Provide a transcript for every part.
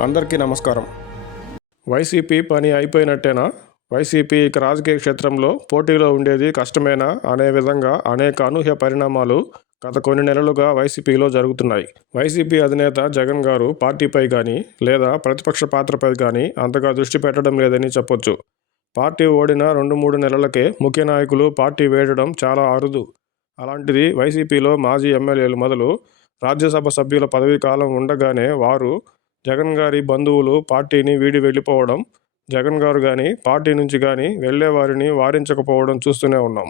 అందరికీ నమస్కారం. వైసీపీ పని అయిపోయినట్టేనా? వైసీపీ ఇక రాజకీయ క్షేత్రంలో పోటీలో ఉండేది కష్టమేనా అనే విధంగా అనేక అనూహ్య పరిణామాలు గత కొన్ని నెలలుగా వైసీపీలో జరుగుతున్నాయి. వైసీపీ అధినేత జగన్ గారు పార్టీపై కానీ లేదా ప్రతిపక్ష పాత్రపై కానీ అంతగా దృష్టి పెట్టడం లేదని చెప్పొచ్చు. పార్టీ ఓడిన రెండు మూడు నెలలకే ముఖ్య నాయకులు పార్టీ వేయడం చాలా అరుదు. అలాంటిది వైసీపీలో మాజీ ఎమ్మెల్యేలు మొదలు రాజ్యసభ సభ్యుల పదవీ కాలం ఉండగానే వారు జగన్ గారి బంధువులు పార్టీని వీడి వెళ్ళిపోవడం జగన్ గారు కానీ పార్టీ నుంచి కానీ వెళ్ళే వారిని వారించకపోవడం చూస్తూనే ఉన్నాం.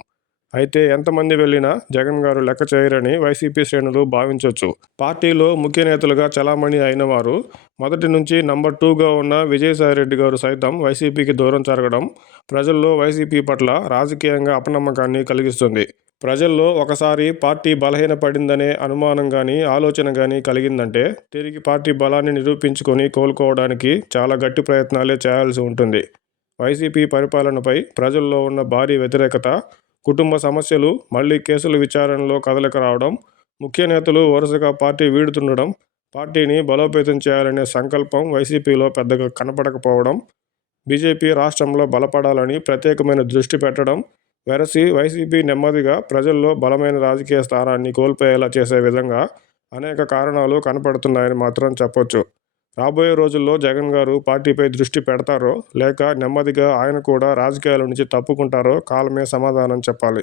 అయితే ఎంతమంది వెళ్ళినా జగన్ గారు లెక్క చేయరని వైసీపీ శ్రేణులు భావించవచ్చు పార్టీలో ముఖ్య నేతలుగా చలామణి అయిన వారు మొదటి నుంచి నంబర్ టూగా ఉన్న విజయసాయిరెడ్డి గారు సైతం వైసీపీకి దూరం జరగడం ప్రజల్లో వైసీపీ పట్ల రాజకీయంగా అపనమ్మకాన్ని కలిగిస్తుంది. ప్రజల్లో ఒకసారి పార్టీ బలహీనపడిందనే అనుమానం కానీ ఆలోచన కానీ కలిగిందంటే తిరిగి పార్టీ బలాన్ని నిరూపించుకొని కోలుకోవడానికి చాలా గట్టి ప్రయత్నాలే చేయాల్సి ఉంటుంది. వైసీపీ పరిపాలనపై ప్రజల్లో ఉన్న భారీ వ్యతిరేకత కుటుంబ సమస్యలు మళ్ళీ కేసుల విచారణలో కదలిక రావడం ముఖ్య నేతలు వరుసగా పార్టీ వీడుతుండడం పార్టీని బలోపేతం చేయాలనే సంకల్పం వైసీపీలో పెద్దగా కనపడకపోవడం బీజేపీ రాష్ట్రంలో బలపడాలని ప్రత్యేకమైన దృష్టి పెట్టడం వెరసి వైసీపీ నెమ్మదిగా ప్రజల్లో బలమైన రాజకీయ స్థానాన్ని కోల్పోయేలా చేసే విధంగా అనేక కారణాలు కనపడుతున్నాయని మాత్రం చెప్పొచ్చు. రాబోయే రోజుల్లో జగన్ గారు పార్టీపై దృష్టి పెడతారో లేక నెమ్మదిగా ఆయన కూడా రాజకీయాల నుంచి తప్పుకుంటారో కాలమే సమాధానం చెప్పాలి.